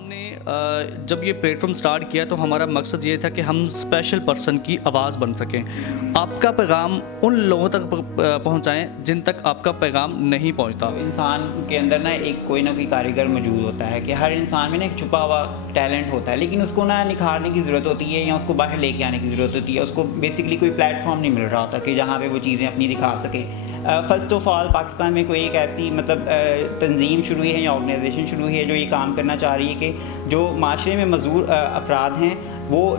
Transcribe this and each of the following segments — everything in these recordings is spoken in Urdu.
ہم نے جب یہ پلیٹ فارم سٹارٹ کیا تو ہمارا مقصد یہ تھا کہ ہم اسپیشل پرسن کی آواز بن سکیں، آپ کا پیغام ان لوگوں تک پہنچائیں جن تک آپ کا پیغام نہیں پہنچتا۔ انسان کے اندر نا ایک کوئی نہ کوئی کاریگر موجود ہوتا ہے کہ ہر انسان میں نا ایک چھپا ہوا ٹیلنٹ ہوتا ہے، لیکن اس کو نہ نکھارنے کی ضرورت ہوتی ہے یا اس کو باہر لے کے آنے کی ضرورت ہوتی ہے۔ اس کو بیسکلی کوئی پلیٹ فارم نہیں مل رہا ہوتا کہ جہاں پہ وہ چیزیں اپنی دکھا سکے۔ فرسٹ آف آل پاکستان میں کوئی ایک ایسی تنظیم شروع ہوئی ہے یا آرگنائزیشن شروع ہوئی ہے جو یہ کام کرنا چاہ رہی ہے کہ جو معاشرے میں معذور افراد ہیں وہ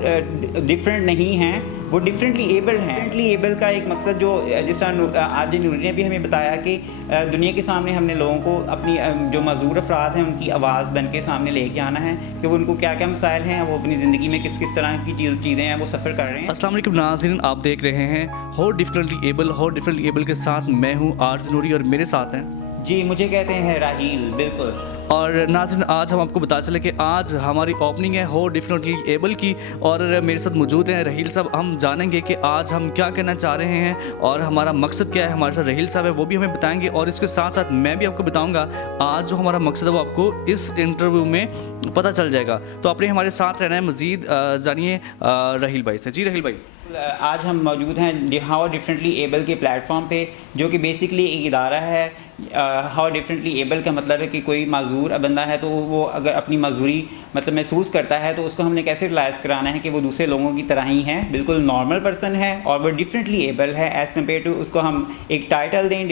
ڈفرینٹ نہیں ہیں، وہ ڈفرینٹلی ایبلڈ ہیں۔ ڈفرینٹلی ایبل کا ایک مقصد جو جس طرح آر جے نوری نے بھی ہمیں بتایا کہ دنیا کے سامنے ہم نے لوگوں کو اپنی جو معذور افراد ہیں ان کی آواز بن کے سامنے لے کے آنا ہے کہ وہ ان کو کیا کیا مسائل ہیں، وہ اپنی زندگی میں کس کس طرح کی چیزیں ہیں وہ سفر کر رہے ہیں۔ السلام علیکم ناظرین، آپ دیکھ رہے ہیں ہو ڈفرینٹلی ایبل کے ساتھ میں ہوں آر جے نوری اور میرے ساتھ ہیں جی مجھے کہتے ہیں راہیل، بالکل۔ اور ناظرین آج ہم آپ کو بتا چلے کہ آج ہماری اوپننگ ہے ہو ڈیفینیٹلی ایبل کی، اور میرے ساتھ موجود ہیں رحیل صاحب۔ ہم جانیں گے کہ آج ہم کیا کہنا چاہ رہے ہیں اور ہمارا مقصد کیا ہے۔ ہمارے ساتھ رحیل صاحب ہے، وہ بھی ہمیں بتائیں گے، اور اس کے ساتھ ساتھ میں بھی آپ کو بتاؤں گا آج جو ہمارا مقصد ہے وہ آپ کو اس انٹرویو میں پتہ چل جائے گا۔ تو آپ نے ہمارے ساتھ رہنا ہے، مزید جانیے رحیل بھائی سے۔ جی رحیل بھائی، آج ہم موجود ہیں ہاؤ ڈفرینٹلی ایبل کے پلیٹ فارم پہ، جو کہ بیسکلی ایک ادارہ ہے۔ ہاؤ ڈفرینٹلی ایبل کا مطلب ہے کہ کوئی معذور بندہ ہے تو وہ اگر اپنی معذوری محسوس کرتا ہے تو اس کو ہم نے کیسے ریلائز کرانا ہے کہ وہ دوسرے لوگوں کی طرح ہی ہیں، بالکل نارمل پرسن ہے اور وہ ڈفرینٹلی ایبل ہے ایز کمپیئر ٹو۔ اس کو ہم ایک ٹائٹل دیں،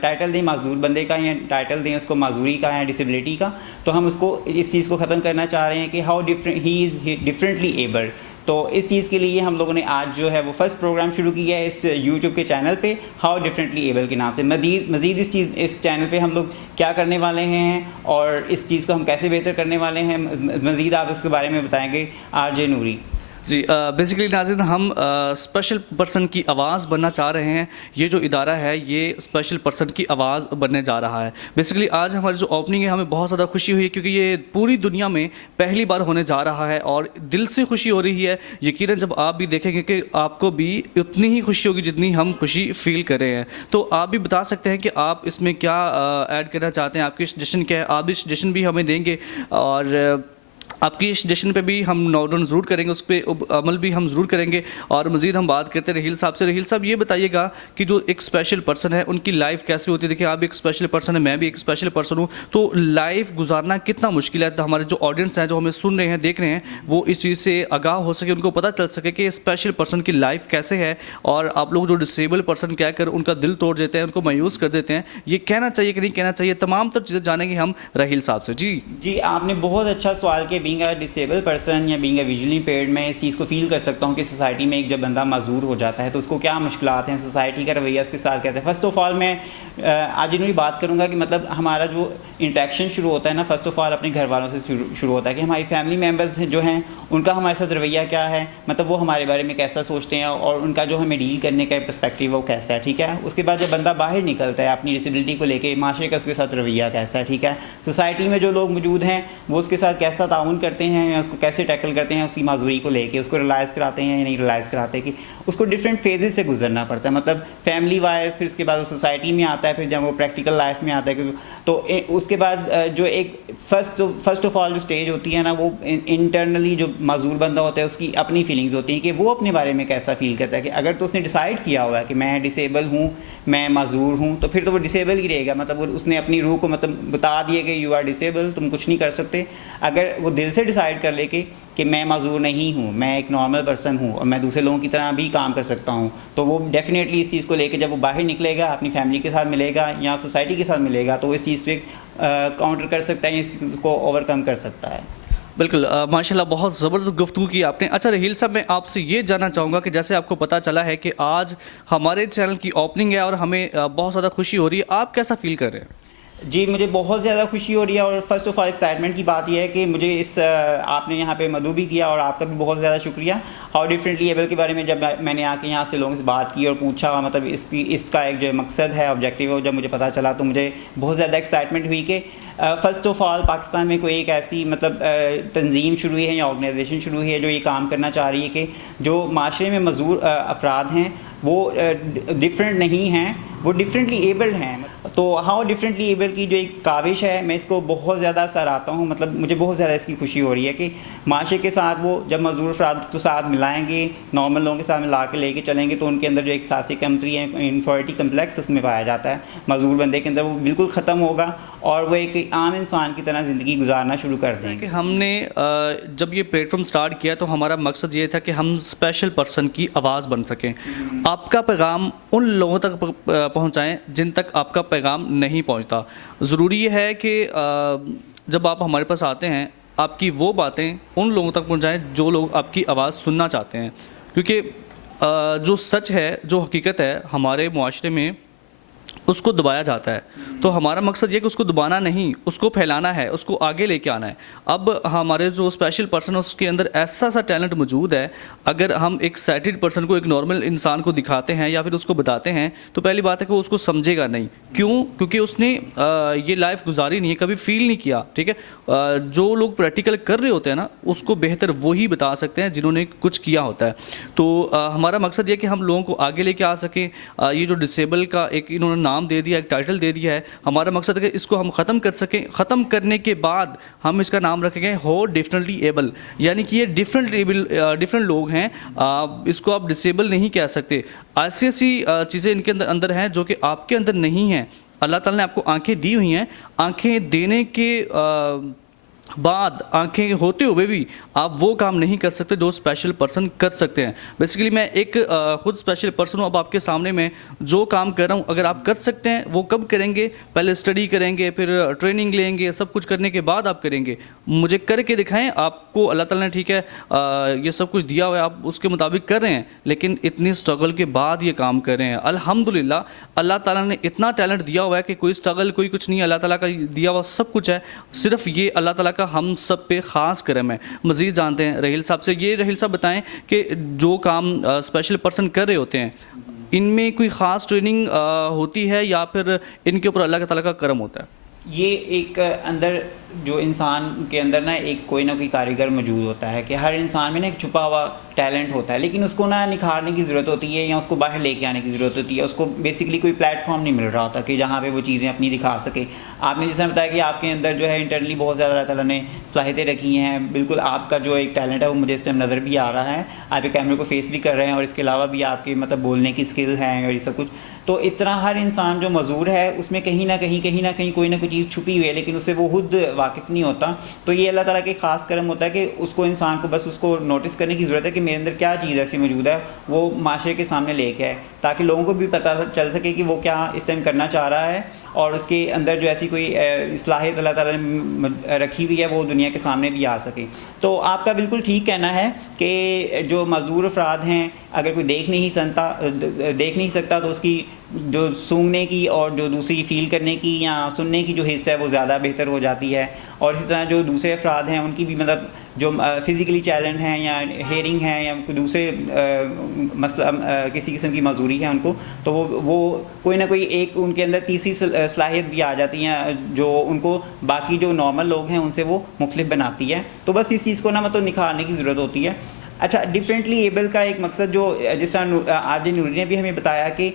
ٹائٹل دیں معذور بندے کا، یا ٹائٹل دیں اس کو معذوری کا یا ڈسیبلٹی کا، تو ہم اس کو اس چیز کو ختم کرنا چاہ رہے ہیں کہ how he is differently abled. تو اس چیز کے لیے ہم لوگوں نے آج جو ہے وہ فرسٹ پروگرام شروع کیا ہے اس یوٹیوب کے چینل پہ ہاؤ ڈفرینٹلی ایبل کے نام سے۔ مزید اس چینل پہ ہم لوگ کیا کرنے والے ہیں اور اس چیز کو ہم کیسے بہتر کرنے والے ہیں، مزید آپ اس کے بارے میں بتائیں گے آر جے نوری۔ جی بیسیکلی ناظرین ہم اسپیشل پرسن کی آواز بننا چاہ رہے ہیں۔ یہ جو ادارہ ہے یہ اسپیشل پرسن کی آواز بننے جا رہا ہے۔ بیسیکلی آج ہماری جو اوپننگ ہے ہمیں بہت زیادہ خوشی ہوئی ہے کیونکہ یہ پوری دنیا میں پہلی بار ہونے جا رہا ہے، اور دل سے خوشی ہو رہی ہے۔ یقیناً جب آپ بھی دیکھیں گے کہ آپ کو بھی اتنی ہی خوشی ہوگی جتنی ہم خوشی فیل کر رہے ہیں۔ تو آپ بھی بتا سکتے ہیں کہ آپ اس میں کیا ایڈ کرنا چاہتے ہیں، آپ کی سجیشن کیا ہے۔ آپ بھی سجیشن بھی ہمیں دیں گے اور آپ کی سجیشن پہ بھی ہم نوٹ ڈاؤن ضرور کریں گے، اس پہ عمل بھی ہم ضرور کریں گے۔ اور مزید ہم بات کرتے ہیں رحیل صاحب سے۔ رحیل صاحب یہ بتائیے گا کہ جو ایک اسپیشل پرسن ہے ان کی لائف کیسی ہوتی ہے؟ دیکھیں آپ بھی ایک اسپیشل پرسن ہے، میں بھی ایک اسپیشل پرسن ہوں، تو لائف گزارنا کتنا مشکل ہے۔ تو ہمارے جو آڈینس ہیں جو ہمیں سن رہے ہیں دیکھ رہے ہیں وہ اس چیز سے آگاہ ہو سکے، ان کو پتہ چل سکے کہ اسپیشل پرسن کی لائف کیسے ہے، اور آپ لوگ جو ڈسیبل پرسن کہہ کر ان کا دل توڑ دیتے ہیں، ان کو مایوس کر دیتے ہیں، یہ کہنا چاہیے کہ نہیں کہنا چاہیے، تمام تر چیزیں جانیں گے ہم رحیل صاحب سے۔ جی آپ نے بہت اچھا سوال کیا۔ بینگ اے ڈسیبل پرسن یا بینگ اے ویژولی امپیئرڈ، میں اس چیز کو فیل کر سکتا ہوں کہ سوسائٹی میں ایک جب بندہ معذور ہو جاتا ہے تو اس کو کیا مشکلات ہیں، سوسائٹی کا رویہ اس کے ساتھ کہتے ہیں۔ فرسٹ آف آل میں آج انہوں بات کروں گا کہ مطلب ہمارا جو انٹریکشن شروع ہوتا ہے نا، فرسٹ آف آل اپنے گھر والوں سے شروع ہوتا ہے کہ ہماری فیملی ممبرز جو ہیں ان کا ہمارے ساتھ رویہ کیا ہے، مطلب وہ ہمارے بارے میں کیسا سوچتے ہیں اور ان کا جو ہمیں ڈیل کرنے کا پرسپیکٹیو وہ کیسا ہے، ٹھیک ہے۔ اس کے بعد جب بندہ باہر نکلتا ہے اپنی ڈسیبلٹی کو لے کے، معاشرے کا اس کے ساتھ رویہ کیسا ہے، ٹھیک ہے۔ سوسائٹی میں جو لوگ موجود ہیں وہ اس کے ساتھ کیسا تعاون کرتے ہیں یا اس کو کیسے ٹیکل کرتے ہیں، اس کی معذوری کو لے کے اس کو ریلائز کراتے ہیں یا نہیں ریلائز کراتے، کہ اس کو ڈفرینٹ فیزز سے گزرنا پڑتا ہے، مطلب فیملی وائز، پھر اس کے بعد وہ سوسائٹی میں آتا ہے، پھر جب وہ پریکٹیکل لائف میں آتا ہے، تو اس کے بعد جو ایک فرسٹ آف آل جو اسٹیج ہوتی ہے نا، وہ انٹرنلی جو معذور بندہ ہوتا ہے اس کی اپنی فیلنگز ہوتی ہیں کہ وہ اپنے بارے میں کیسا فیل کرتا ہے، کہ اگر تو اس نے ڈیسائیڈ کیا ہوا ہے کہ میں ڈسیبل ہوں، میں معذور ہوں، تو پھر تو وہ ڈسیبل ہی رہے گا، مطلب اس نے اپنی روح کو مطلب بتا دیے کہ یو آر ڈسیبل، تم کچھ نہیں کر سکتے۔ اگر وہ دل سے ڈیسائیڈ کر لے کہ میں معذور نہیں ہوں، میں ایک نارمل پرسن ہوں اور میں دوسرے لوگوں کی طرح بھی کام کر سکتا ہوں، تو وہ ڈیفینیٹلی اس چیز کو لے کے جب وہ باہر نکلے گا، اپنی فیملی کے ساتھ ملے گا یا سوسائٹی کے ساتھ ملے گا، تو اس چیز پہ کاؤنٹر کر سکتا ہے، اس چیز کو اوور کم کر سکتا ہے۔ بالکل ماشاء اللہ، بہت زبردست گفتگو کی آپ نے۔ اچھا رحیل صاحب، میں آپ سے یہ جاننا چاہوں گا کہ جیسے آپ کو پتہ چلا ہے کہ آج ہمارے چینل کی اوپننگ ہے اور ہمیں بہت زیادہ خوشی ہو رہی ہے، آپ کیسا فیل کر رہے ہیں؟ جی مجھے بہت زیادہ خوشی ہو رہی ہے، اور فرسٹ آف آل ایکسائٹمنٹ کی بات یہ ہے کہ مجھے آپ نے یہاں پہ مدعو بھی کیا اور آپ کا بھی بہت زیادہ شکریہ۔ ہاؤ ڈفرینٹلی ایبل کے بارے میں جب میں نے آ کے یہاں سے لوگوں سے بات کی اور پوچھا، مطلب اس کا ایک جو مقصد ہے، آبجیکٹیو ہے، جب مجھے پتہ چلا تو مجھے بہت زیادہ ایکسائٹمنٹ ہوئی کہ فرسٹ آف آل پاکستان میں کوئی ایک ایسی تنظیم شروع ہوئی ہے یا آرگنائزیشن شروع ہوئی ہے جو یہ کام کرنا چاہ رہی ہے کہ جو معاشرے میں معذور افراد ہیں وہ ڈفرینٹ نہیں ہیں، وہ ڈفرینٹلی ایبلڈ ہیں. تو ہاؤ ڈفرینٹلی ایبل کی جو ایک کاوش ہے میں اس کو بہت زیادہ سراہتا ہوں. مطلب مجھے بہت زیادہ اس کی خوشی ہو رہی ہے کہ معاشرے کے ساتھ وہ جب مزدور افراد کو ساتھ ملائیں گے, نارمل لوگوں کے ساتھ ملا کے لے کے چلیں گے, تو ان کے اندر جو ایک سیاسی کمتری ہے, انفیریٹی کمپلیکس اس میں پایا جاتا ہے مزدور بندے کے اندر, وہ بالکل ختم ہوگا اور وہ ایک عام انسان کی طرح زندگی گزارنا شروع کر دیں گے. کہ ہم نے جب یہ پلیٹ فارم سٹارٹ کیا تو ہمارا مقصد یہ تھا کہ ہم اسپیشل پرسن کی آواز بن سکیں, آپ کا پیغام ان لوگوں تک پہنچائیں جن تک آپ کا پیغام نہیں پہنچتا. ضروری یہ ہے کہ جب آپ ہمارے پاس آتے ہیں آپ کی وہ باتیں ان لوگوں تک پہنچائیں جو لوگ آپ کی آواز سننا چاہتے ہیں, کیونکہ جو سچ ہے, جو حقیقت ہے ہمارے معاشرے میں اس کو دبایا جاتا ہے. تو ہمارا مقصد یہ کہ اس کو دبانا نہیں, اس کو پھیلانا ہے, اس کو آگے لے کے آنا ہے. اب ہمارے جو اسپیشل پرسن ہے اس کے اندر ایسا سا ٹیلنٹ موجود ہے, اگر ہم ایک سائٹڈ پرسن کو, ایک نارمل انسان کو دکھاتے ہیں یا پھر اس کو بتاتے ہیں تو پہلی بات ہے کہ وہ اس کو سمجھے گا نہیں. کیوں؟ کیونکہ اس نے یہ لائف گزاری نہیں ہے, کبھی فیل نہیں کیا. ٹھیک ہے, جو لوگ پریکٹیکل کر رہے ہوتے ہیں نا اس کو بہتر وہی بتا سکتے ہیں جنہوں نے کچھ کیا ہوتا ہے. تو ہمارا مقصد یہ کہ ہم لوگوں کو آگے لے کے آ سکیں. یہ جو ڈسیبل کا ایک انہوں نے نام دے دیا, ایک ٹائٹل دے دیا ہے, ہمارا مقصد ہے کہ اس کو ہم ختم کر سکیں. ختم کرنے کے بعد ہم اس کا نام رکھیں گے ہو ڈفرینٹلی ایبل, یعنی کہ یہ ڈفرینٹ لوگ ہیں, اس کو آپ ڈسیبل نہیں کہہ سکتے. ایسی چیزیں ان کے اندر ہیں جو کہ آپ کے اندر نہیں ہیں. اللہ تعالیٰ نے آپ کو آنکھیں دی ہوئی ہیں, آنکھیں دینے کے بعد آنکھیں ہوتے ہوئے بھی آپ وہ کام نہیں کر سکتے جو اسپیشل پرسن کر سکتے ہیں. بیسیکلی میں ایک خود اسپیشل پرسن ہوں. اب آپ کے سامنے میں جو کام کر رہا ہوں اگر آپ کر سکتے ہیں وہ کب کریں گے؟ پہلے اسٹڈی کریں گے, پھر ٹریننگ لیں گے, سب کچھ کرنے کے بعد آپ کریں گے. مجھے کر کے دکھائیں, آپ کو اللہ تعالیٰ نے ٹھیک ہے یہ سب کچھ دیا ہوا ہے, آپ اس کے مطابق کر رہے ہیں, لیکن اتنی اسٹرگل کے بعد یہ کام کر رہے ہیں. الحمدللہ اللہ تعالیٰ نے اتنا ٹیلنٹ دیا ہوا ہے کہ کوئی اسٹرگل کوئی کچھ نہیں, اللہ تعالیٰ کا دیا ہوا سب کچھ ہے. صرف یہ اللہ تعالیٰ کا ہم سب پہ خاص کرم ہے. مزید جانتے ہیں رحیل صاحب سے. یہ رحیل صاحب بتائیں کہ جو کام اسپیشل پرسن کر رہے ہوتے ہیں ان میں کوئی خاص ٹریننگ ہوتی ہے یا پھر ان کے اوپر اللہ تعالیٰ کا کرم ہوتا ہے؟ یہ ایک اندر جو انسان کے اندر نا ایک کوئی نہ کوئی کاریگر موجود ہوتا ہے کہ ہر انسان میں نا ایک چھپا ہوا ٹیلنٹ ہوتا ہے, لیکن اس کو نہ نکھارنے کی ضرورت ہوتی ہے یا اس کو باہر لے کے آنے کی ضرورت ہوتی ہے. اس کو بیسکلی کوئی پلیٹ فارم نہیں مل رہا ہوتا کہ جہاں پہ وہ چیزیں اپنی دکھا سکے. آپ نے جیسا بتایا کہ آپ کے اندر جو ہے انٹرنلی بہت زیادہ اللہ تعالیٰ نے صلاحیتیں رکھی ہیں. بالکل آپ کا جو ایک ٹیلنٹ ہے وہ مجھے اس ٹائم نظر بھی آ رہا ہے. آپ ایک کیمرے کو فیس بھی کر رہے ہیں اور اس کے علاوہ بھی آپ کے مطلب بولنے کی اسکل ہیں اور یہ سب کچھ. تو اس طرح ہر انسان جو معذور ہے اس میں کہیں نہ کہیں کوئی نہ کوئی چیز چھپی ہوئی ہے, لیکن اس سے وہ خود واقف نہیں ہوتا. تو یہ اللہ تعالیٰ کے خاص کرم ہوتا ہے کہ اس کو انسان کو بس اس کو نوٹس کرنے کی ضرورت ہے کہ میرے اندر کیا چیز ایسی موجود ہے, وہ معاشرے کے سامنے لے کے آئے تاکہ لوگوں کو بھی پتہ چل سکے کہ وہ کیا اس ٹائم کرنا چاہ رہا ہے اور اس کے اندر جو ایسی کوئی صلاحیت اللہ تعالیٰ نے رکھی ہوئی ہے وہ دنیا کے سامنے بھی آ سکے. تو آپ کا بالکل ٹھیک کہنا ہے کہ جو معذور افراد ہیں اگر کوئی دیکھ نہیں سکتا تو اس کی جو سونگنے کی اور جو دوسری فیل کرنے کی یا سننے کی جو حصہ ہے وہ زیادہ بہتر ہو جاتی ہے. اور اسی طرح جو دوسرے افراد ہیں ان کی بھی مطلب جو فزیکلی چیلنج ہیں یا ہیئرنگ ہیں یا کوئی دوسرے مسئلہ کسی قسم کی معذوری ہے ان کو, تو وہ کوئی نہ کوئی ایک ان کے اندر تیسری صلاحیت بھی آ جاتی ہیں جو ان کو باقی جو نارمل لوگ ہیں ان سے وہ مختلف بناتی ہے. تو بس اس چیز کو نا مطلب نکھارنے کی ضرورت ہوتی ہے. اچھا, ڈفرینٹلی ایبل کا ایک مقصد جو جس طرح آر جے نوری نے بھی ہمیں بتایا کہ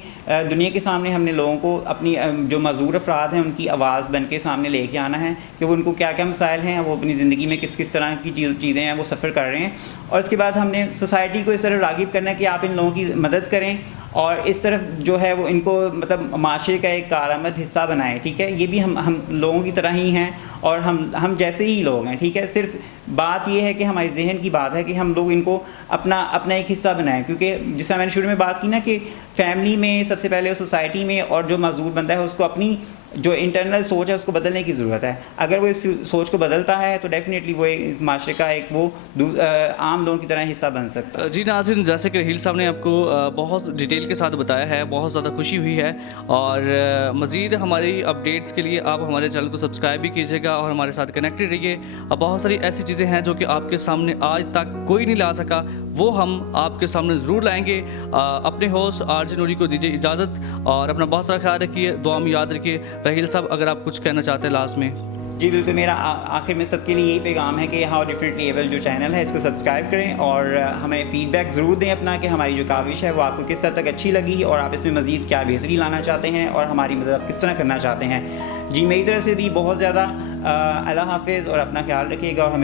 دنیا کے سامنے ہم نے لوگوں کو اپنی جو معذور افراد ہیں ان کی آواز بن کے سامنے لے کے آنا ہے کہ وہ ان کو کیا کیا مسائل ہیں, وہ اپنی زندگی میں کس کس طرح کی چیزیں ہیں وہ سفر کر رہے ہیں. اور اس کے بعد ہم نے سوسائٹی کو اس طرح راغب کرنا ہے کہ آپ ان لوگوں کی مدد کریں اور اس طرف جو ہے وہ ان کو مطلب معاشرے کا ایک کارآمد حصہ بنائیں. ٹھیک ہے, یہ بھی ہم لوگوں کی طرح ہی ہیں اور ہم جیسے ہی لوگ ہیں. ٹھیک ہے, صرف بات یہ ہے کہ ہماری ذہن کی بات ہے کہ ہم لوگ ان کو اپنا ایک حصہ بنائیں. کیونکہ جس طرح میں نے شروع میں بات کی نا کہ فیملی میں سب سے پہلے سوسائٹی میں اور جو معذور بندہ ہے اس کو اپنی جو انٹرنل سوچ ہے اس کو بدلنے کی ضرورت ہے. اگر وہ اس سوچ کو بدلتا ہے تو ڈیفینیٹلی وہ معاشرے کا ایک وہ عام لوگوں کی طرح حصہ بن سکتا ہے. جی ناظرین, جیسے کہ رحیل صاحب نے آپ کو بہت ڈیٹیل کے ساتھ بتایا ہے, بہت زیادہ خوشی ہوئی ہے. اور مزید ہماری اپڈیٹس کے لیے آپ ہمارے چینل کو سبسکرائب بھی کیجیے گا اور ہمارے ساتھ کنیکٹڈ رہیے. بہت ساری ایسی چیزیں ہیں جو کہ آپ کے سامنے آج تک کوئی نہیں لا سکا, وہ ہم آپ کے سامنے ضرور لائیں گے. اپنے ہوسٹ آر جے نوری کو دیجیے اجازت اور اپنا بہت سارا خیال رکھیے, دعا میں یاد رکھیے. رحیل صاحب, اگر آپ کچھ کہنا چاہتے ہیں لاسٹ میں. جی بالکل، میرا آخر میں سب کے لیے یہی پیغام ہے کہ ہاؤ ڈفرینٹلی ایبل جو چینل ہے اس کو سبسکرائب کریں اور ہمیں فیڈ بیک ضرور دیں اپنا کہ ہماری جو کاوش ہے وہ آپ کو کس حد تک اچھی لگی اور آپ اس میں مزید کیا بہتری لانا چاہتے ہیں اور ہماری مدد آپ کس طرح کرنا چاہتے ہیں. جی میری طرف سے بھی بہت زیادہ اللہ حافظ اور اپنا خیال رکھیے گا اور ہمیں